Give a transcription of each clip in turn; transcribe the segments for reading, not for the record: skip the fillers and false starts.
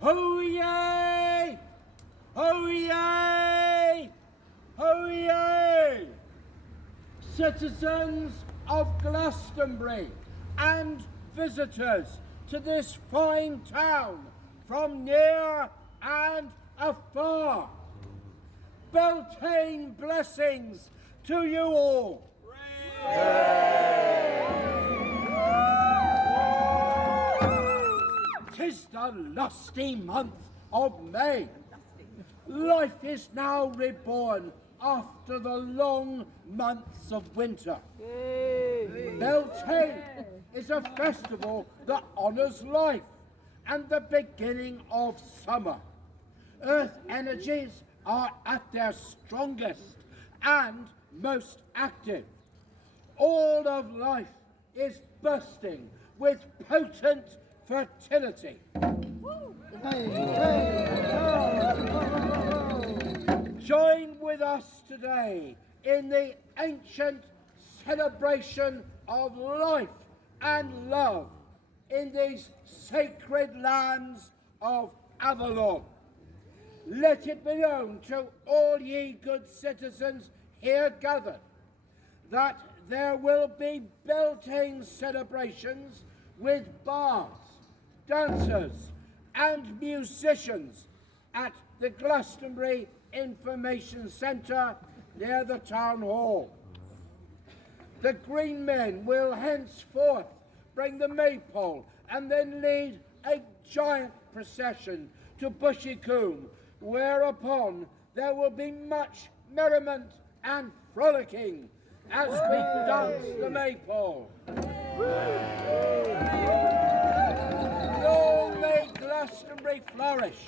Hooray! Hooray! Hooray! Citizens of Glastonbury and visitors to this fine town from near and afar. Beltane blessings to you all. Tis the lusty month of May. Life is now reborn after the long months of winter. Beltane is a festival that honours life and the beginning of summer. Earth energies are at their strongest and most active. All of life is bursting with potent fertility. Join with us today in the ancient celebration of life and love in these sacred lands of Avalon. Let it be known to all ye good citizens here gathered that there will be Beltane celebrations with bards, dancers and musicians at the Glastonbury Information Centre near the Town Hall. The Green Men will henceforth bring the maypole and then lead a giant procession to Bushy-Combe, whereupon there will be much merriment and frolicking as we dance the maypole. Long may Glastonbury flourish.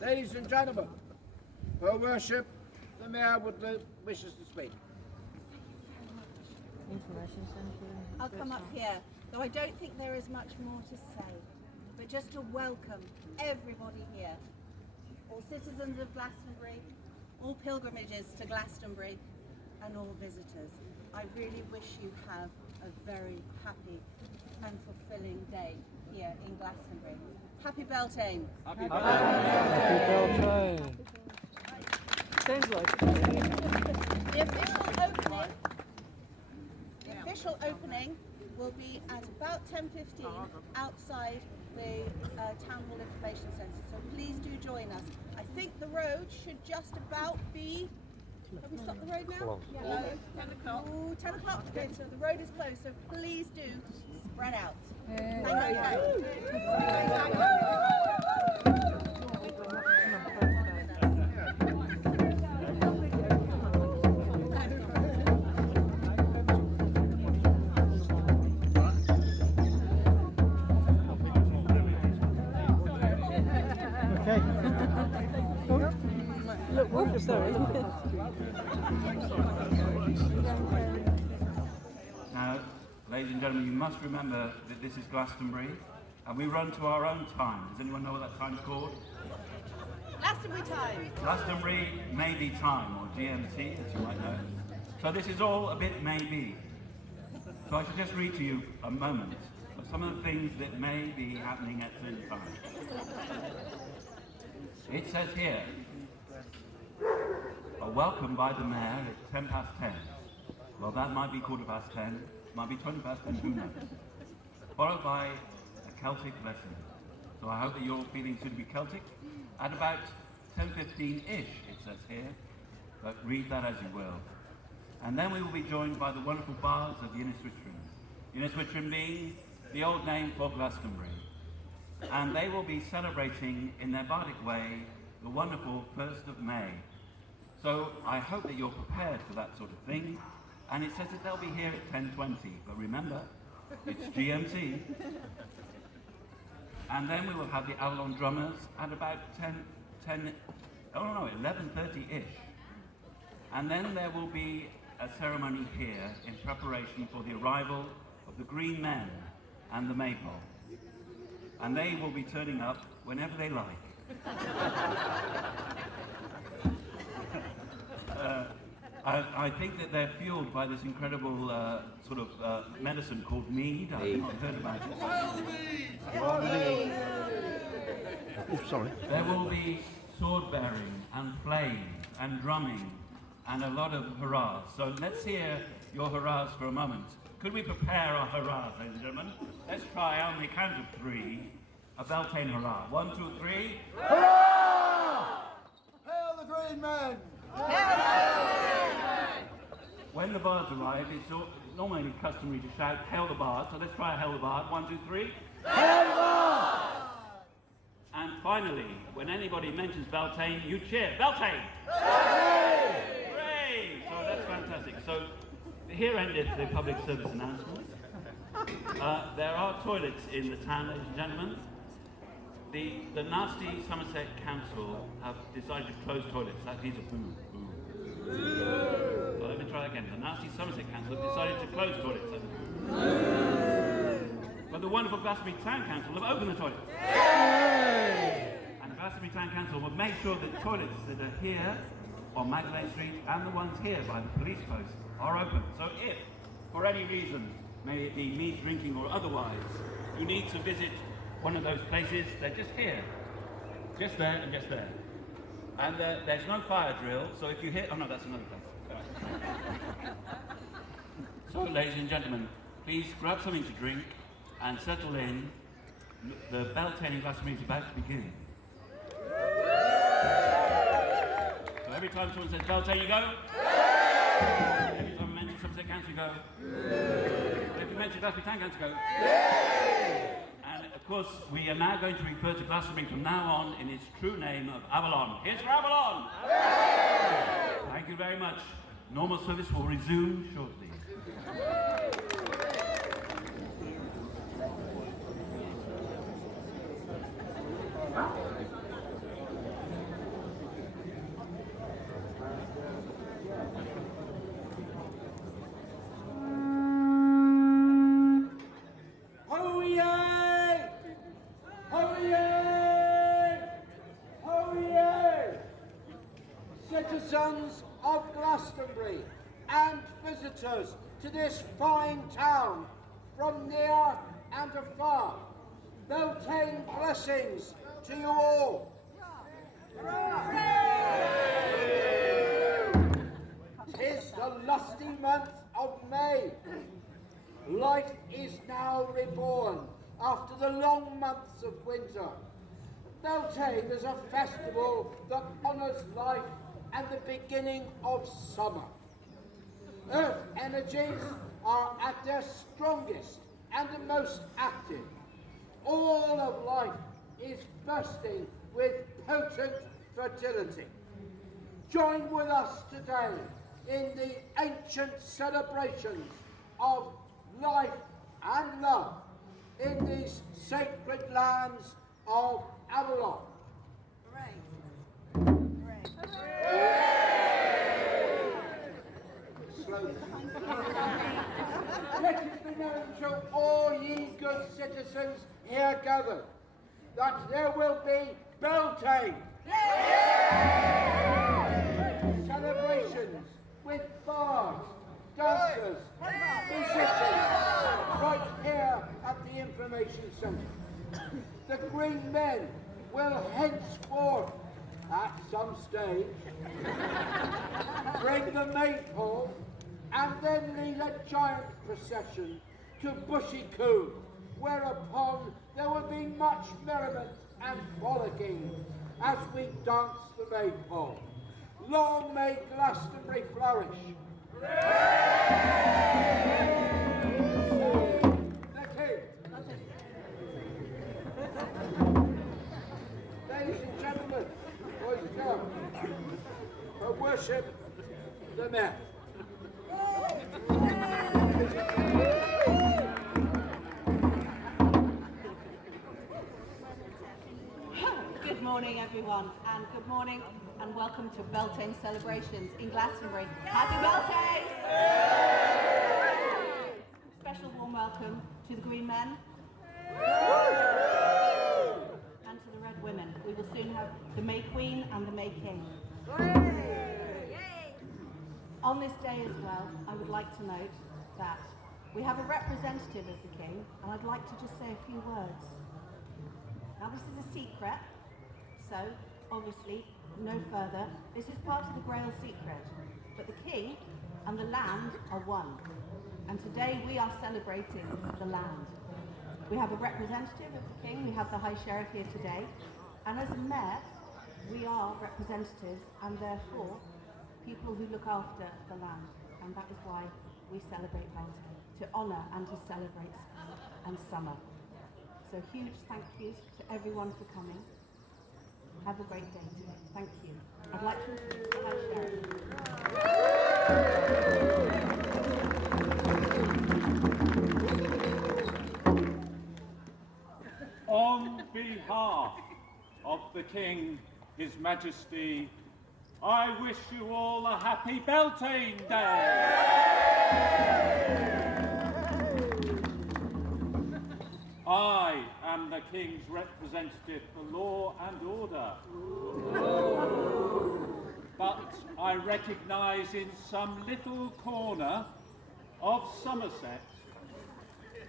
Ladies and gentlemen, Her Worship, the Mayor wishes to speak. I'll come up here, though I don't think there is much more to say, but just to welcome everybody here, all citizens of Glastonbury, all pilgrimages to Glastonbury, and all visitors. I really wish you have a very happy and fulfilling day here in Glastonbury. Happy Beltane! Happy Beltane! Sounds like The official opening will be at about 10:15 outside the Town Hall Information Centre, so please do join us. I think the road should just about be... Have we stopped the road now? Yeah. 10 o'clock. Ooh, 10 o'clock. Okay, so the road is closed, so please do spread out. Thank Look, we're sorry. Now, ladies and gentlemen, you must remember that this is Glastonbury, and we run to our own time. Does anyone know what that time's called? Glastonbury time. Glastonbury Maybe Time, or GMT, as you might know. So this is all a bit maybe. So I should just read to you a moment of some of the things that may be happening at certain times. It says here, a welcome by the Mayor at 10:10. Well, that might be 10:15, might be 10:20, who knows? Followed by a Celtic lesson. So I hope that you're feeling suitably Celtic. At about 10:15-ish, it says here, but read that as you will. And then we will be joined by the wonderful bards of the Inniswitrim. Inniswitrim being the old name for Glastonbury. And they will be celebrating in their bardic way the wonderful 1st of May. So I hope that you're prepared for that sort of thing. And it says that they'll be here at 10:20, but remember, it's GMT. And then we will have the Avalon drummers at about 11:30-ish. And then there will be a ceremony here in preparation for the arrival of the Green Men and the Maypole. And they will be turning up whenever they like. I think that they're fueled by this incredible sort of medicine called mead. I've not heard about it. Oh, sorry. There will be sword bearing and flames and drumming and a lot of hurrahs. So let's hear your hurrahs for a moment. Could we prepare our hurrahs, ladies and gentlemen? Let's try on the count of three. A Beltane hurrah. 1, 2, 3. Hurrah! Hail the Green Men! When the bards arrive, it's normally customary to shout, hail the bard. So let's try a hail the bard. 1, 2, 3. Hail the Bard! And finally, when anybody mentions Beltane, you cheer. Beltane! Hooray! So that's fantastic. So here ended the public service announcement. There are toilets in the town, ladies and gentlemen. The nasty Somerset Council have decided to close toilets. These are boo, boo. So let me try that again. The nasty Somerset Council have decided to close toilets. But the wonderful Glastonbury Town Council have opened the toilets. And the Glastonbury Town Council will make sure that toilets that are here on Magdalene Street and the ones here by the police post are open. So if, for any reason, may it be meat, drinking or otherwise, you need to visit one of those places, they're just here. Just there and just there. And there's no fire drill, so if you hit... Oh no, that's another place. So, ladies and gentlemen, please grab something to drink and settle in. The Beltane in Glastonbury is about to begin. So every time someone says Beltane, you go. Every time I mention Somerset Council, you go. If you mention Glastonbury Town Council, go. And of course, we are now going to refer to Glastonbury from now on in its true name of Avalon. Here's for Avalon! Thank you very much. Normal service will resume shortly. Citizens of Glastonbury and visitors to this fine town from near and afar, Beltane blessings to you all. Tis the lusty month of May. Life is now reborn after the long months of winter. Beltane is a festival that honours life and the beginning of summer. Earth energies are at their strongest and the most active. All of life is bursting with potent fertility. Join with us today in the ancient celebrations of life and love in these sacred lands of Avalon. Slowly. Let it be known to all ye good citizens here gathered that there will be Beltane celebrations with bards, dancers, musicians, right here at the information centre. The Green Men will henceforth, at some stage, bring the maypole and then lead a giant procession to Bushy Coombe, whereupon there will be much merriment and frolicking as we dance the maypole. Long may Glastonbury flourish. Ladies and gentlemen, boys and girls, for worship the men. Good morning, everyone, and good morning and welcome to Beltane celebrations in Glastonbury. Happy Beltane! Special warm warm welcome to the green men and to the red women. We will soon have the May Queen and the May King. On this day as well, I would like to note that we have a representative of the King, and I'd like to just say a few words. Now this is a secret, so obviously no further. This is part of the Grail secret, but the King and the land are one, and today we are celebrating the land. We have a representative of the King, we have the High Sheriff here today, and as a mayor, we are representatives and therefore people who look after the land, and that is why we celebrate Beltane, to honour and to celebrate spring and summer. So huge thank you to everyone for coming. Have a great day today. Thank you. I'd like to introduce the High Sheriff. On behalf of the King, His Majesty, I wish you all a happy Beltane Day! I am the King's representative for law and order. But I recognise in some little corner of Somerset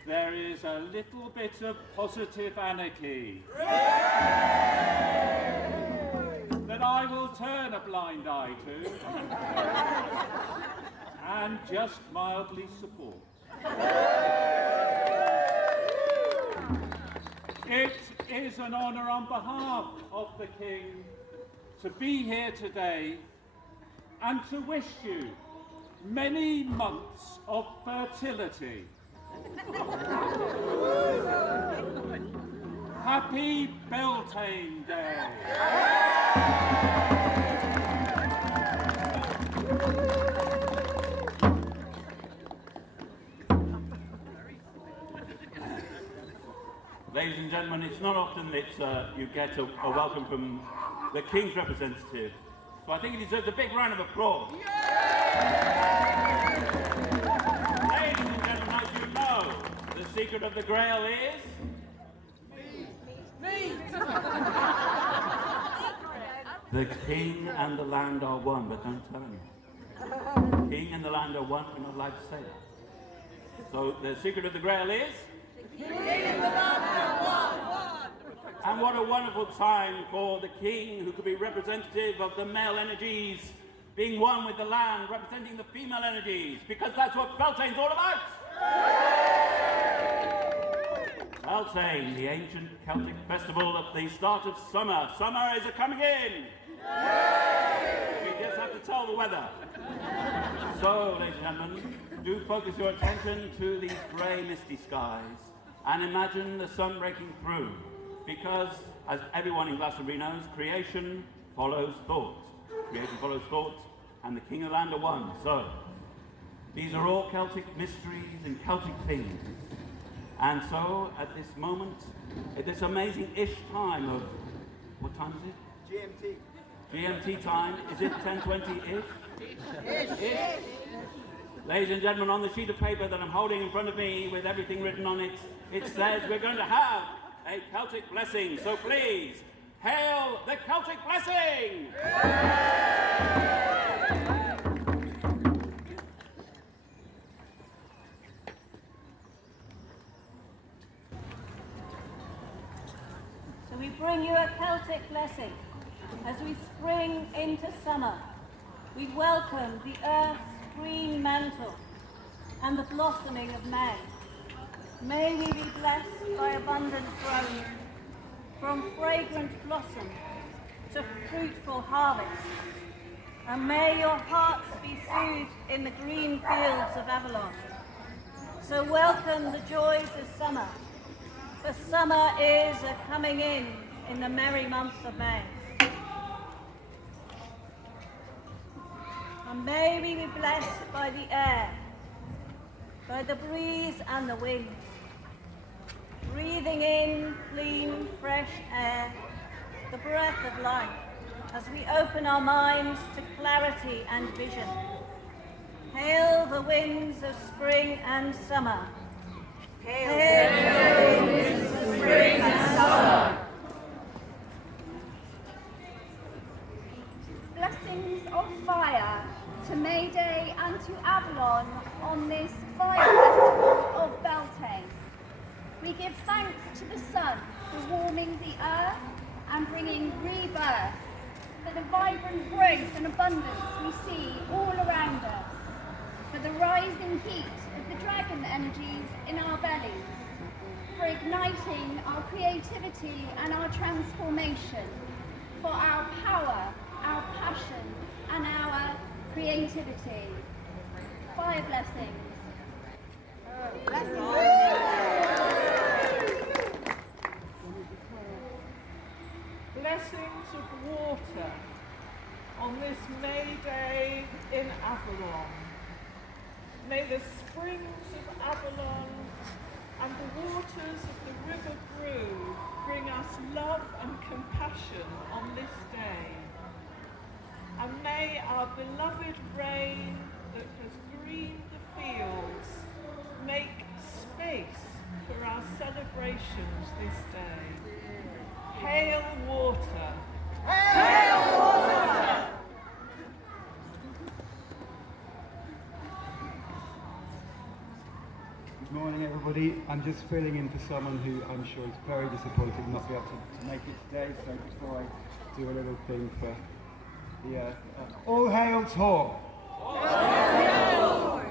there is a little bit of positive anarchy that I will turn a blind eye to and just mildly support. It is an honour on behalf of the King to be here today and to wish you many months of fertility. Happy Beltane Day! Ladies and gentlemen, it's not often that you get a welcome from the King's representative, so I think he deserves a big round of applause. Ladies and gentlemen, as you know, the secret of the Grail is... The King and the land are one, but don't tell anyone. The King and the land are one, we're not allowed to say that. So the secret of the Grail is... And what a wonderful time for the King, who could be representative of the male energies, being one with the land, representing the female energies, because that's what Beltane's all about! Beltane, the ancient Celtic festival at the start of summer. Summer is a-coming in! We just have to tell the weather. So, ladies and gentlemen, do focus your attention to these grey, misty skies and imagine the sun breaking through, because, as everyone in Glastonbury knows, creation follows thought. Creation follows thought, and the King and the land are one. So, these are all Celtic mysteries and Celtic things. And so, at this moment, at this amazing-ish time of, what time is it? GMT time. Is it 10:20-ish? Ish. Ladies and gentlemen, on the sheet of paper that I'm holding in front of me with everything written on it, it says we're going to have a Celtic blessing. So please, hail the Celtic blessing! So we bring you a Celtic blessing as we spring into summer. We welcome the Earth's green mantle and the blossoming of May. May we be blessed by abundant growth, from fragrant blossom to fruitful harvest. And may your hearts be soothed in the green fields of Avalon. So welcome the joys of summer, for summer is coming in the merry month of May. And may we be blessed by the air, by the breeze and the wind, breathing in clean, fresh air, the breath of life, as we open our minds to clarity and vision. Hail the winds of spring and summer, We give thanks to the sun for warming the earth and bringing rebirth, for the vibrant growth and abundance we see all around us, for the rising heat of the dragon energies in our bellies, for igniting our creativity and our transformation, for our power, our passion and our creativity. Fire blessings. Blessings of water on this May Day in Avalon. May the springs of Avalon and the waters of the River Brue bring us love and compassion on this day. And may our beloved rain that has greened the fields make space for our celebrations this day. Hail water! Hail water! Good morning, everybody. I'm just filling in for someone who I'm sure is very disappointed not be able to make it today. So before I do a little thing for the all hail Tor! All hail!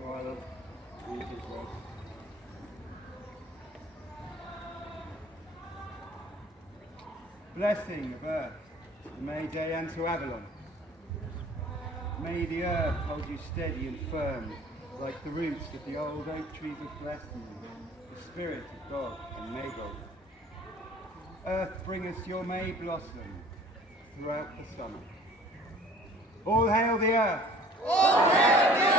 So I will read his words. Blessing of earth, to May Day and to Avalon. May the earth hold you steady and firm, like the roots of the old oak trees of Glastonbury, the spirit of God and Magog. Earth, bring us your May blossom throughout the summer. All hail the earth! All hail the earth!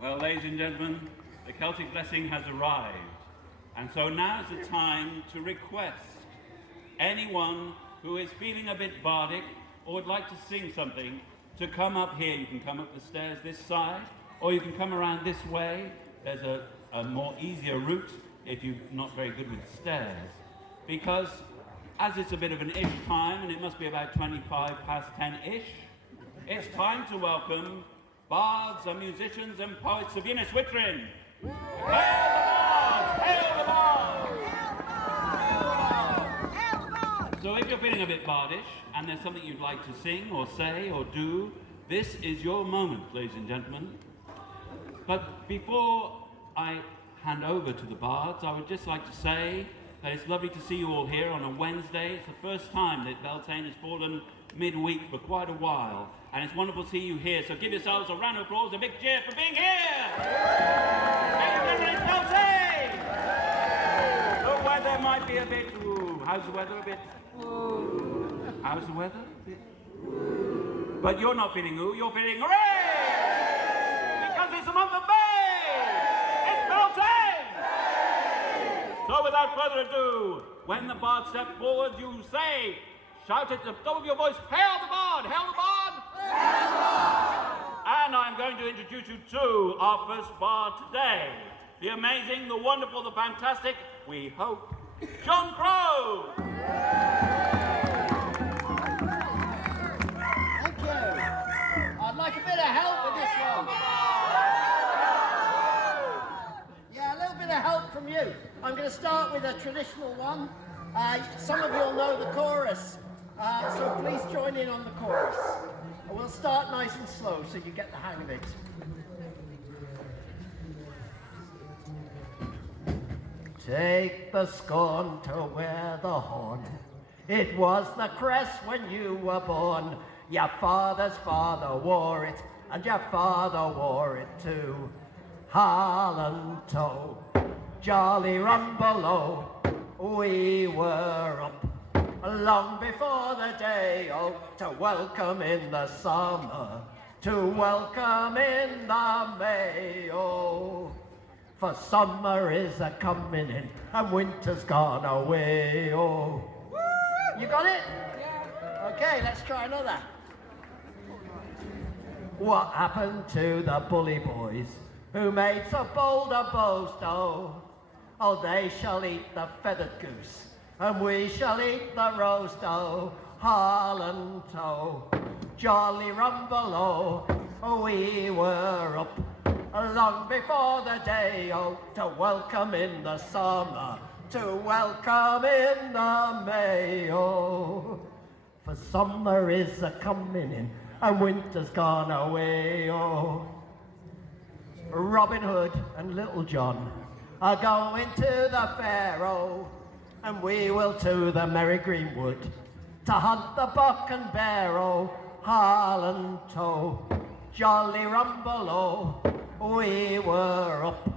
Well, ladies and gentlemen, the Celtic blessing has arrived, and so now is the time to request anyone who is feeling a bit bardic or would like to sing something to come up here. You can come up the stairs this side, or you can come around this way. There's a more easier route if you're not very good with stairs, because as it's a bit of an ish time, and it must be about 25 past 10-ish, it's time to welcome bards and musicians and poets of Eunice Wittrin. Hail the bards! Hail the bards! Hail the bards! So if you're feeling a bit bardish and there's something you'd like to sing or say or do, this is your moment, ladies and gentlemen. But before I hand over to the bards, I would just like to say that it's lovely to see you all here on a Wednesday. It's the first time that Beltane has fallen midweek for quite a while, and it's wonderful to see you here. So give yourselves a round of applause, a big cheer for being here! Hey, Beltane! The weather might be a bit, how's the weather a bit? How's the weather? But you're not feeling you're feeling hooray! Because it's the month of May! It's Beltane! So without further ado, when the bard steps forward, you say, shout at the top of your voice, hail the bard! Hail the bard! Hail the bard! And I'm going to introduce you to our first bard today. The amazing, the wonderful, the fantastic, we hope, John Crow! Thank you. I'd like a bit of help with this one. Yeah, a little bit of help from you. I'm going to start with a traditional one. Some of you will know the chorus, so please join in on the chorus. We'll start nice and slow so you get the hang of it. Take the scorn to wear the horn. It was the crest when you were born. Your father's father wore it, and your father wore it too. Harlantoe, jolly run below, we were up long before the day, oh, to welcome in the summer, to welcome in the May, oh. For summer is a coming in, and winter's gone away, oh. You got it? Yeah. Okay, let's try another. What happened to the bully boys who made so bold a boast, oh? Oh, they shall eat the feathered goose, and we shall eat the roast doe. Holland toe, jolly rumble, oh, we were up long before the day, oh, to welcome in the summer, to welcome in the May, oh. For summer is a-coming in, and winter's gone away, oh. Robin Hood and Little John are going to the fair, oh, and we will to the merry greenwood to hunt the buck and bear, oh, Harlan toe, jolly rumble, oh, we were up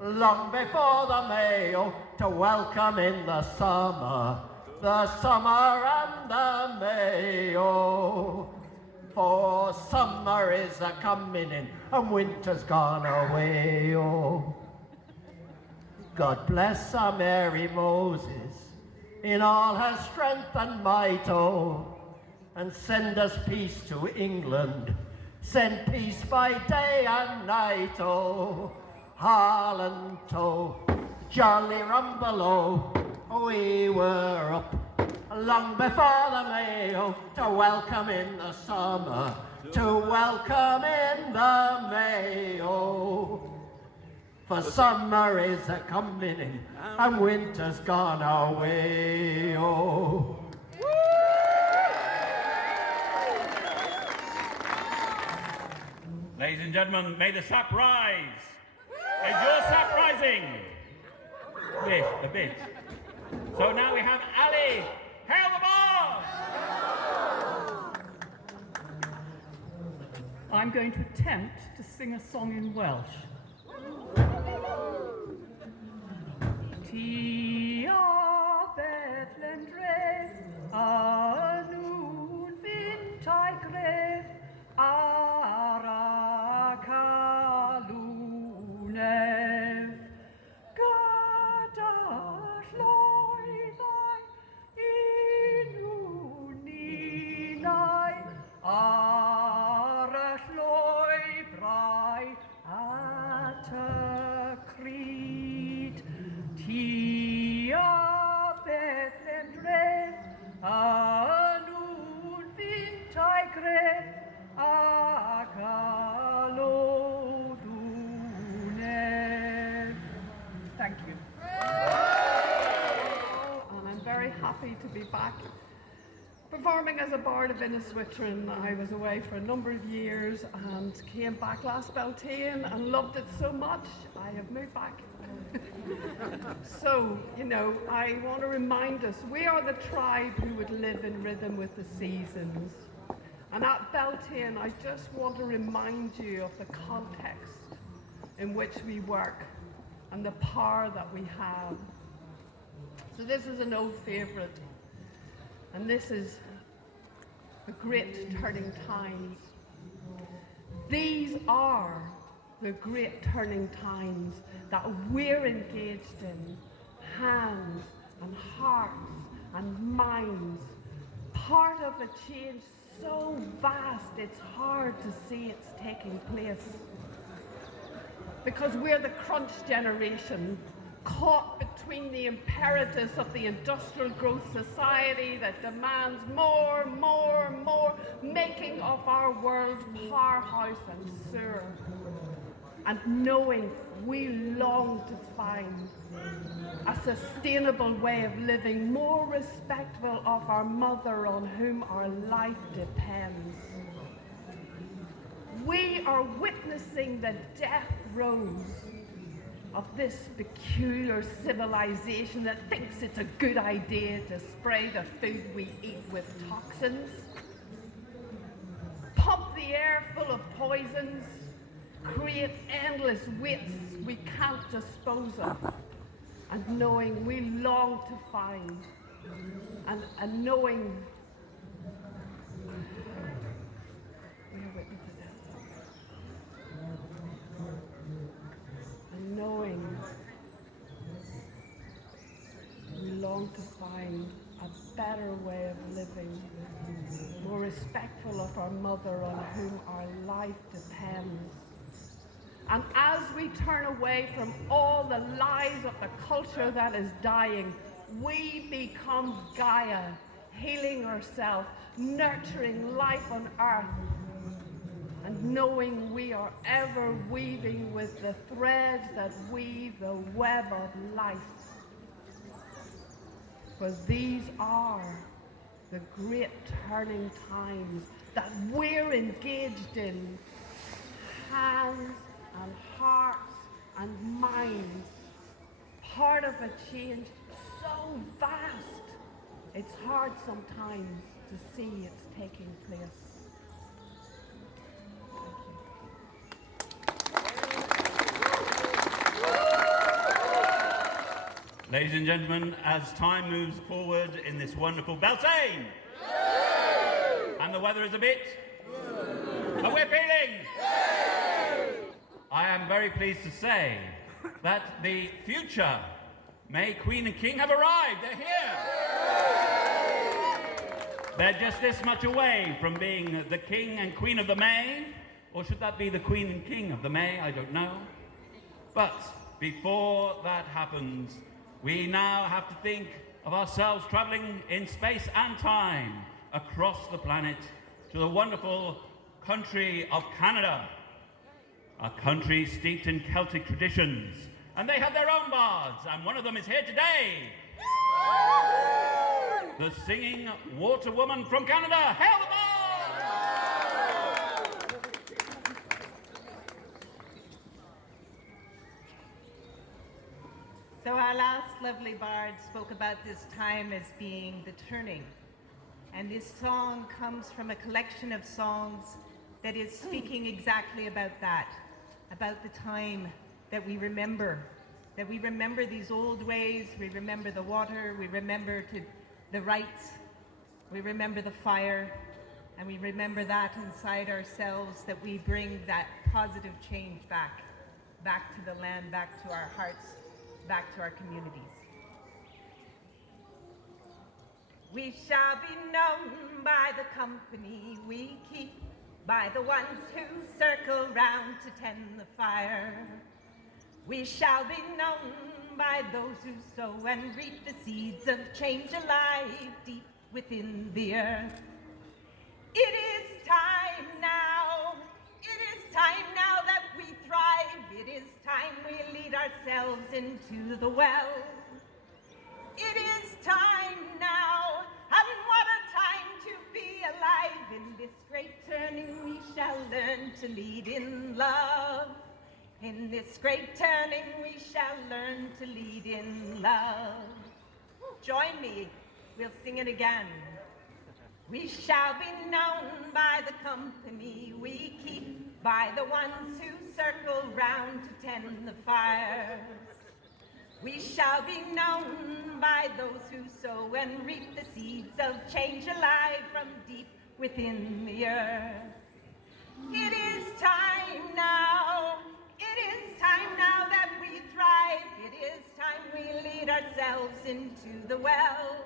long before the May, oh, to welcome in the summer and the May, oh. For summer is a-coming in, and winter's gone away, oh. God bless our Mary Moses in all her strength and might, oh, and send us peace to England. Send peace by day and night, oh. Harlan toe, jolly rumble, oh, we were up long before the May, oh, to welcome in the summer, to welcome in the May, oh. For summer is a-coming in, and winter's gone away, oh. Ladies and gentlemen, may the sap rise. Is your sap rising? Yes, a bit. So now we have Ali. Hail the bar! I'm going to attempt to sing a song in Welsh. Ti a Bethlehem dref, a nhw'n fynd a'i gref, ar a calwnef. Gyda'r llwyfau, unw ninau, ar y llwybrau at y cryd. Ti a Bethlehem dref, a nhw'n fynd a'i gref, ac a lodwnef. Thank you. And I'm very happy to be back performing as a bard of Inniswitrin. I was away for a number of years and came back last Beltane and loved it so much, I have moved back. So, you know, I want to remind us, we are the tribe who would live in rhythm with the seasons. And at Beltane, I just want to remind you of the context in which we work and the power that we have. So this is an old favourite, and this is the great turning times. These are the great turning times that we're engaged in, hands and hearts and minds, part of a change so vast it's hard to see it's taking place. Because we're the crunch generation, caught between the imperatives of the industrial growth society that demands more, making of our world powerhouse and sewer. And knowing we long to find a sustainable way of living more respectful of our mother on whom our life depends. We are witnessing the death throes of this peculiar civilization that thinks it's a good idea to spray the food we eat with toxins, pump the air full of poisons, create endless wastes we can't dispose of, and knowing we long to find, and knowing we're waiting for that, and knowing we long to find a better way of living, more respectful of our mother on whom our life depends, And as we turn away from all the lies of the culture that is dying, we become Gaia, healing ourselves, nurturing life on earth, and knowing we are ever weaving with the threads that weave the web of life. For these are the great turning times that we're engaged in, hands and hearts and minds, part of a change so vast, it's hard sometimes to see it's taking place. Ladies and gentlemen, as time moves forward in this wonderful Beltane, and the weather is a bit, but we're feeling, I am very pleased to say that the future May, Queen and King have arrived. They're here. They're just this much away from being the King and Queen of the May, or should that be the Queen and King of the May? I don't know. But before that happens, we now have to think of ourselves traveling in space and time across the planet to the wonderful country of Canada, a country steeped in Celtic traditions. And they have their own bards, and one of them is here today. The singing water woman from Canada. Hail the bard! So our last lovely bard spoke about this time as being the turning. And this song comes from a collection of songs that is speaking exactly about that, about the time that we remember these old ways, we remember the water, we remember the rites, we remember the fire, and we remember that inside ourselves, that we bring that positive change back to the land, back to our hearts, back to our communities. We shall be known by the company we keep, by the ones who circle round to tend the fire. We shall be known by those who sow and reap the seeds of change alive deep within the earth. It is time now that we thrive. It is time we lead ourselves into the well. It is time now, and what a time to be alive. In this great turning we shall learn to lead in love. In this great turning we shall learn to lead in love. Join me, we'll sing it again. We shall be known by the company we keep, by the ones who circle round to tend the fire. We shall be known by those who sow and reap the seeds of change alive from deep within the earth. It is time now. It is time now that we thrive. It is time we lead ourselves into the well.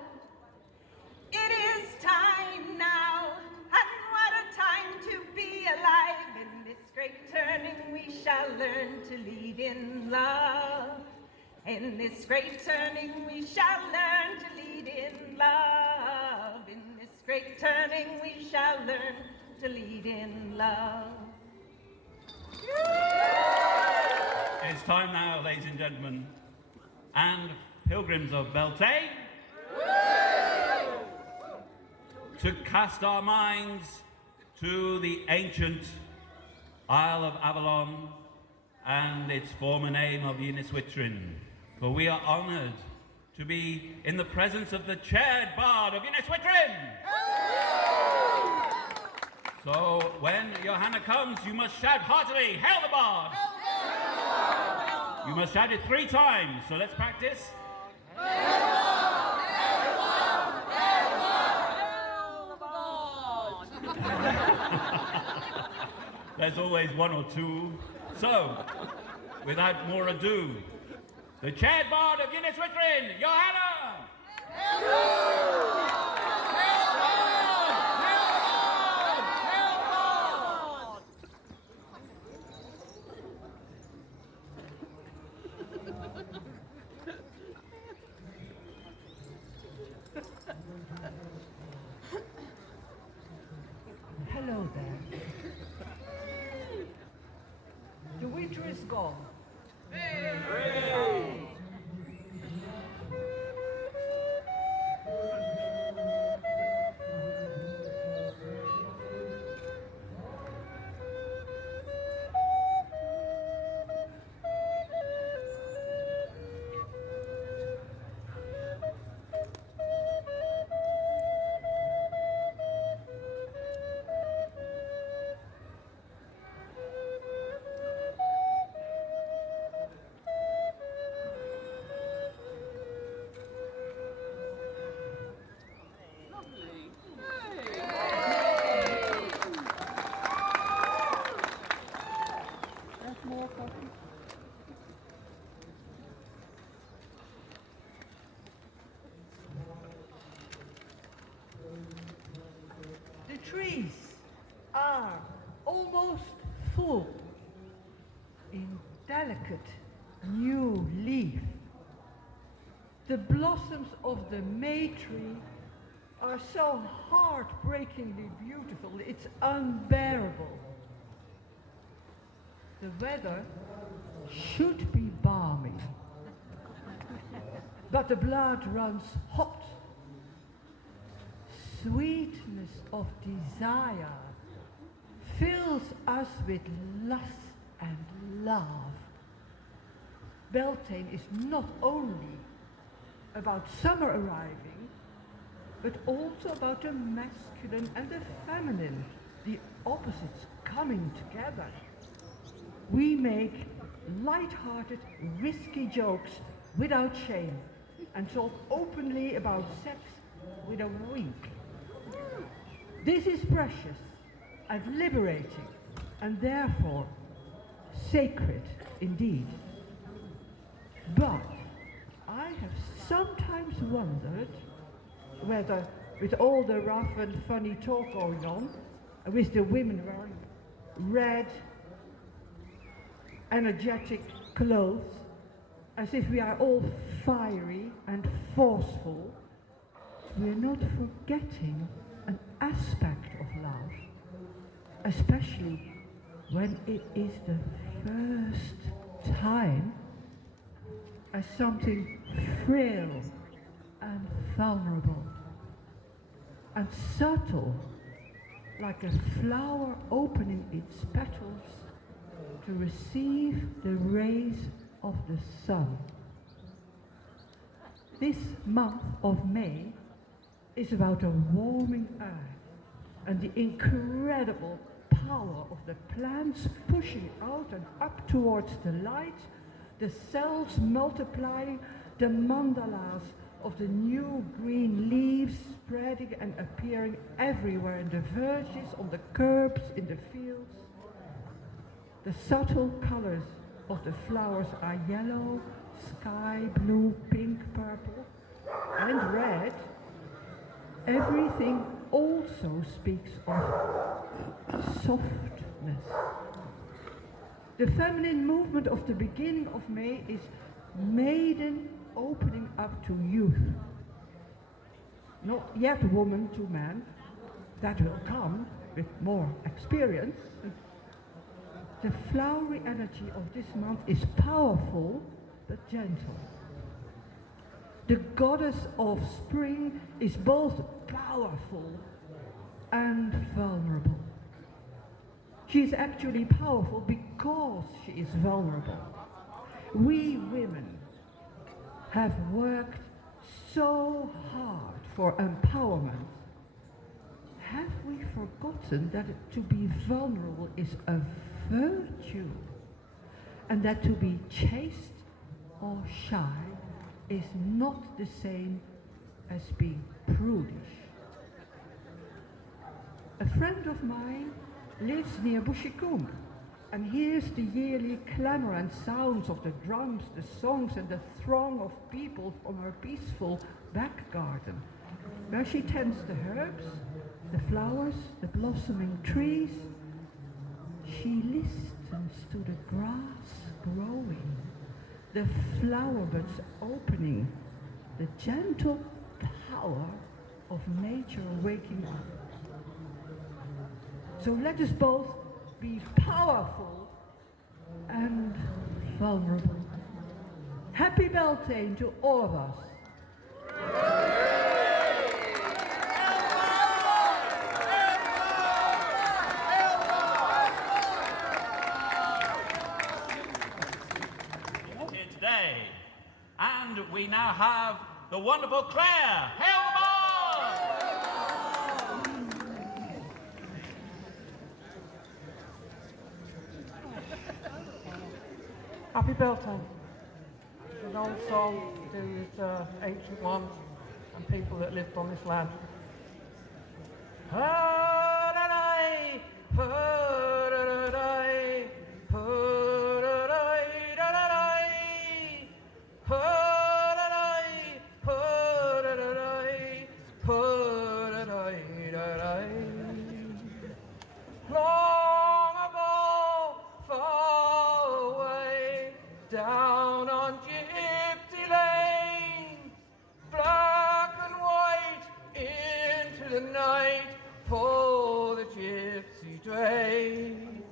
It is time now, and what a time to be alive. In this great turning we shall learn to lead in love. In this great turning we shall learn to lead in love. In this great turning we shall learn to lead in love. It's time now, ladies and gentlemen, and pilgrims of Beltane, to cast our minds to the ancient Isle of Avalon and its former name of Yniswitrin, for we are honoured to be in the presence of the chaired bard of Yniswitrin. So when Johanna comes, you must shout heartily, "Hail the bard!" You must shout it 3 times, so let's practice. There's always 1 or 2. So, without more ado, the chaired bard of Yniswitrin, Johanna! Hello there. The winter is gone. The trees are almost full in delicate new leaf. The blossoms of the May tree are so heartbreakingly beautiful, it's unbearable. The weather should be balmy, but the blood runs hot. Sweetness of desire fills us with lust and love. Beltane is not only about summer arriving, but also about the masculine and the feminine, the opposites coming together. We make light-hearted, risky jokes without shame and talk openly about sex with a wink. This is precious and liberating and therefore sacred indeed. But I have sometimes wondered whether, with all the rough and funny talk going on, with the women wearing red, energetic clothes, as if we are all fiery and forceful, we're not forgetting an aspect of love, especially when it is the first time, as something frail and vulnerable and subtle, like a flower opening its petals to receive the rays of the sun. This month of May is about a warming earth and the incredible power of the plants pushing out and up towards the light, the cells multiplying, the mandalas of the new green leaves spreading and appearing everywhere in the verges, on the curbs, in the fields. The subtle colors of the flowers are yellow, sky blue, pink, purple, and red. Everything also speaks of softness. The feminine movement of the beginning of May is maiden opening up to youth. Not yet woman to man, that will come with more experience. The flowery energy of this month is powerful but gentle. The goddess of spring is both powerful and vulnerable. She is actually powerful because she is vulnerable. We women have worked so hard for empowerment. Have we forgotten that to be vulnerable is a virtue, and that to be chaste or shy is not the same as being prudish? A friend of mine lives near Bushikum and hears the yearly clamour and sounds of the drums, the songs and the throng of people from her peaceful back garden, where she tends the herbs, the flowers, the blossoming trees. She listens to the grass growing, the flower buds opening, the gentle power of nature waking up. So let us both be powerful and vulnerable. Happy Beltane to all of us. Here today, and we now have the wonderful Claire. Hail the bard! Happy Beltane. It's an old song to do with ancient ones and people that lived on this land. Ha-da-dai, ha-da-da-dai, ha-da-dai, da-da-dai, ha-da-dai, ha-da-da-dai, ha-da-dai, da-dai. Long ago, far away, down on Gypsy Lane, black and white into the night, for the gypsy train.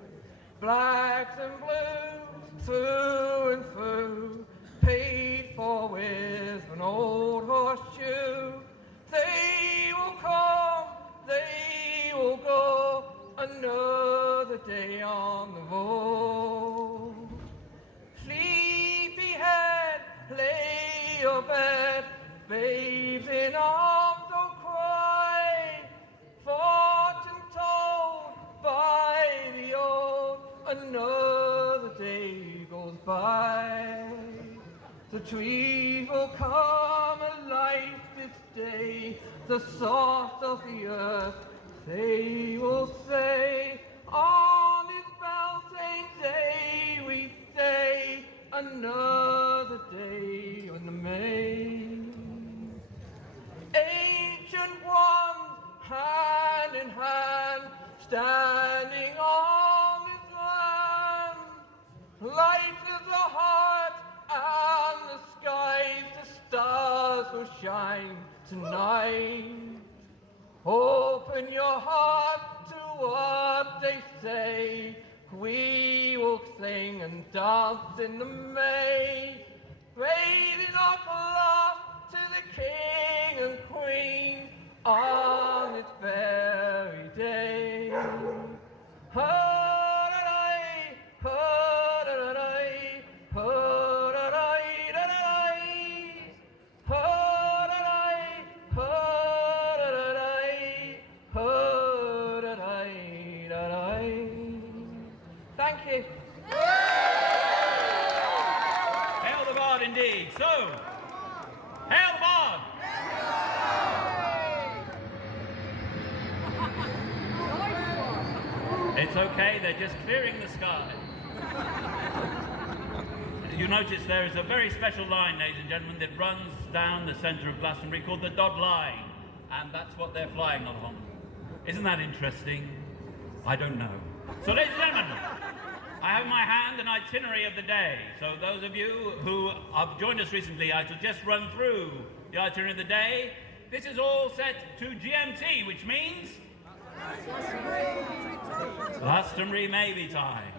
Blacks and blues, through and through, paid for with an old horseshoe. They will come, they will go, another day on the road. Sleepyhead, lay your bed, babes in arms, don't cry. Fortune told by the old, another day goes by. The trees will come alive this day, the salt of the earth, they will say, on this Beltane day we say, another day on the main. Ancient ones, hand in hand, standing on this land, light as the heart and the skies, the stars will shine tonight. Open your heart to what they say, we will sing and dance in the May, raising our glass to the King and Queen on this very day. Ha-da-dai, ha-da-dai, ha-da-dai, da-da-dai, ha-da-dai, ha-da-dai, ha-da-dai, da-dai. Thank you. Hail the bard indeed. So, hail the bard! It's okay, they're just clearing the sky. You notice there is a very special line, ladies and gentlemen, that runs down the centre of Glastonbury called the Dod Line, and that's what they're flying along. Isn't that interesting? I don't know. So, ladies and gentlemen, I have in my hand an itinerary of the day. So those of you who have joined us recently, I shall just run through the itinerary of the day. This is all set to GMT, which means Glastonbury maybe time.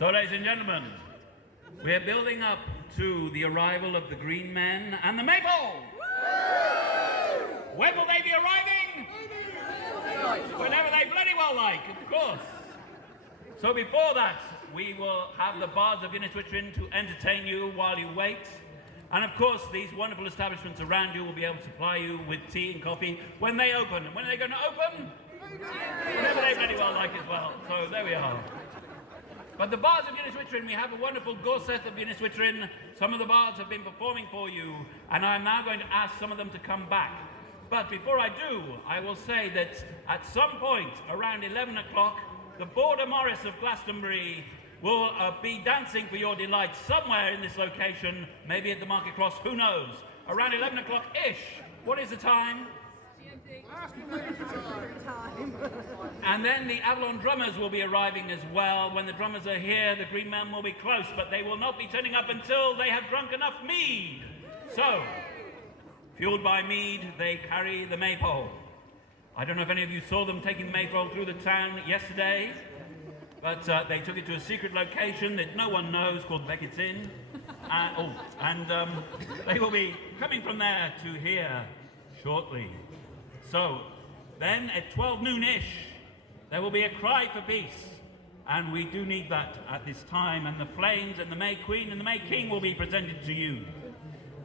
So, ladies and gentlemen, we're building up to the arrival of the Green Men and the Maple. When will they be arriving? Whenever they bloody well like, of course. So before that, we will have the bards of Inniswitrin to entertain you while you wait. And of course, these wonderful establishments around you will be able to supply you with tea and coffee when they open. And when are they going to open? Whenever they bloody well like as well. So there we are. But the bards of Inniswitrin, we have a wonderful gorset of Inniswitrin. Some of the bards have been performing for you, and I'm now going to ask some of them to come back. But before I do, I will say that at some point around 11 o'clock, the Border Morris of Glastonbury will be dancing for your delight somewhere in this location, maybe at the Market Cross, who knows? Around 11 o'clock-ish. What is the time? And then the Avalon drummers will be arriving as well. When the drummers are here, the Green Men will be close, but they will not be turning up until they have drunk enough mead. So, if Fueled by mead, they carry the maypole. I don't know if any of you saw them taking the maypole through the town yesterday, but they took it to a secret location that no one knows called Beckett's Inn. They will be coming from there to here shortly. So then at 12 noon-ish, there will be a cry for peace. And we do need that at this time. And the flames and the May Queen and the May King will be presented to you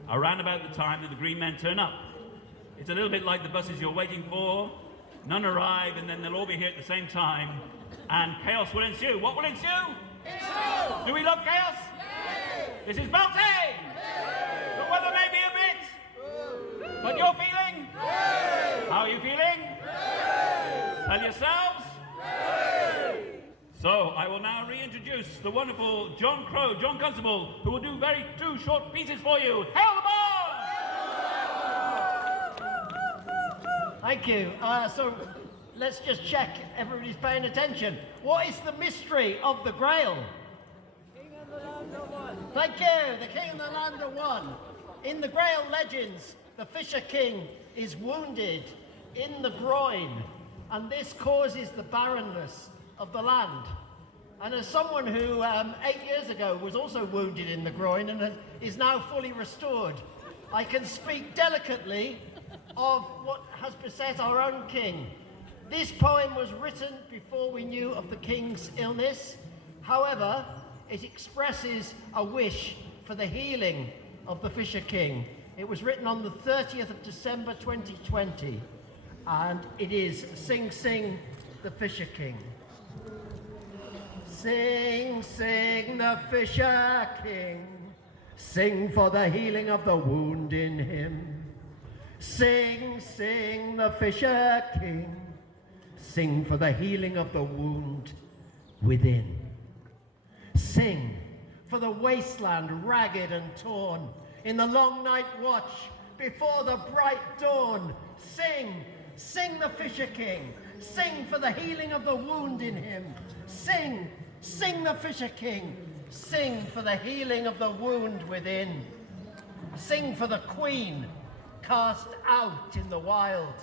around about the time that the green men turn up. It's a little bit like the buses you're waiting for. None arrive, and then they'll all be here at the same time. And chaos will ensue. What will ensue? Chaos! Do we love chaos? Yes! This is Beltane! Yes! The weather may be a bit, but you're feeling? Yes! How are you feeling? Yes! Tell yourselves? Yes! So I will now reintroduce the wonderful John Constable, who will do two short pieces for you. Hail the ball! Thank you. So let's just check everybody's paying attention. What is the mystery of the Grail? King and the land are one. Thank you. The King and the land are one. In the Grail legends, the Fisher King is wounded in the groin, and this causes the barrenness of the land. And as someone who 8 years ago was also wounded in the groin and is now fully restored, I can speak delicately of what has beset our own king. This poem was written before we knew of the king's illness. However, it expresses a wish for the healing of the Fisher King. It was written on the 30th of December 2020, and it is Sing Sing the Fisher King. Sing, sing the Fisher King, sing for the healing of the wound in him. Sing, sing the Fisher King, sing for the healing of the wound within. Sing for the wasteland ragged and torn, in the long night watch before the bright dawn. Sing, sing the Fisher King, sing for the healing of the wound in him. Sing, sing the Fisher King, sing for the healing of the wound within. Sing for the Queen, cast out in the wild,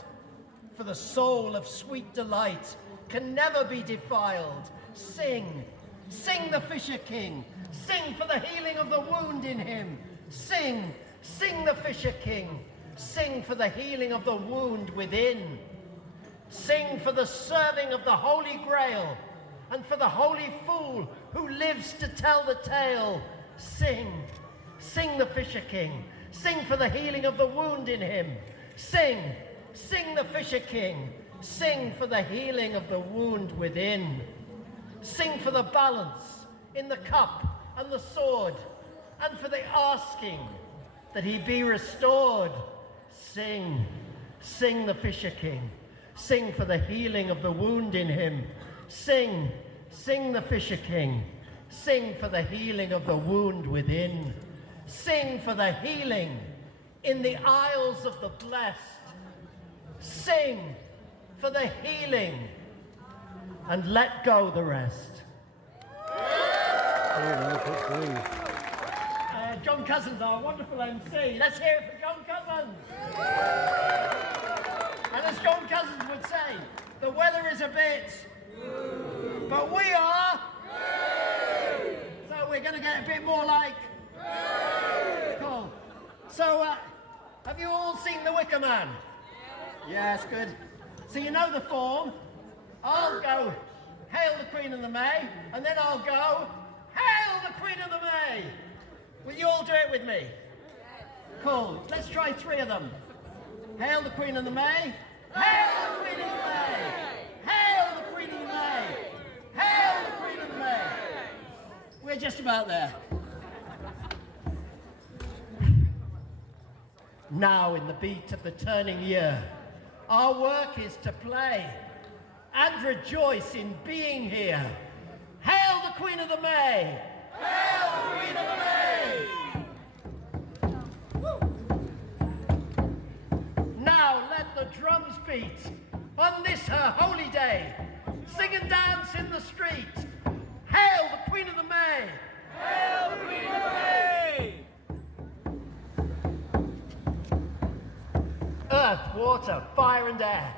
for the soul of sweet delight can never be defiled. Sing, sing the Fisher King, sing for the healing of the wound in him. Sing, sing the Fisher King, sing for the healing of the wound within. Sing for the serving of the Holy Grail, and for the holy fool who lives to tell the tale. Sing, sing the Fisher King, sing for the healing of the wound in him. Sing, sing the Fisher King, sing for the healing of the wound within. Sing for the balance in the cup and the sword, and for the asking that he be restored. Sing, sing the Fisher King, sing for the healing of the wound in him. Sing, sing the Fisher King, sing for the healing of the wound within. Sing for the healing in the Isles of the Blessed. Sing for the healing, and let go the rest. John Cousins, our wonderful MC. Let's hear it for John Cousins. And as John Cousins would say, the weather is a bit, but we are. So we're going to get a bit more like. Cool. So, have you all seen The Wicca Man? Yes, good. So you know the form. I'll go, hail the Queen of the May, and then I'll go, hail the Queen of the May. Will you all do it with me? Cool. Let's try 3 of them. Hail the Queen of the May. Hail the Queen of the May. Hail the Queen of the May. Hail the Queen of the May. We're just about there. Now in the beat of the turning year, our work is to play and rejoice in being here. Hail the Queen of the May! Hail the Queen of the May! Now let the drums beat on this her holy day. Sing and dance in the street. Hail the Queen of the May! Hail the Queen of the May! Earth, water, fire and air.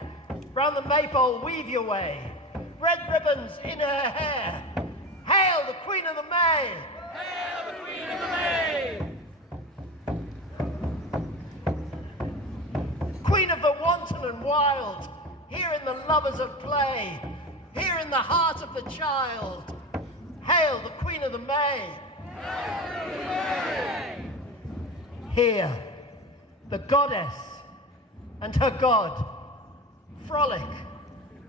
Round the maypole weave your way. Red ribbons in her hair. Hail the Queen of the May! Hail the Queen of the May! Queen of the wanton and wild, here in the lovers at play, here in the heart of the child. Hail the Queen of the May! Hail the May! Here, the goddess and her god, frolic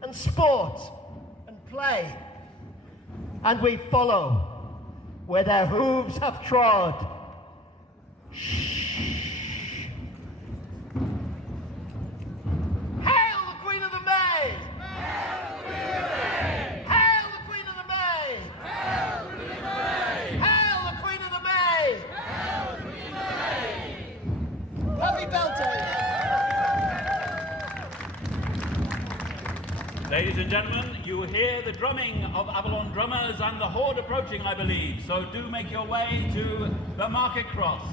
and sport and play, and we follow where their hooves have trod. Shh. Hail the Queen of the May! Hail the Queen of the May! Hail the Queen of the May! Hail the Queen of the May! Hail the Queen of the May! Happy Beltane! Ladies and gentlemen, you hear the drumming of Avalon drummers and the horde approaching, I believe. So do make your way to the market cross.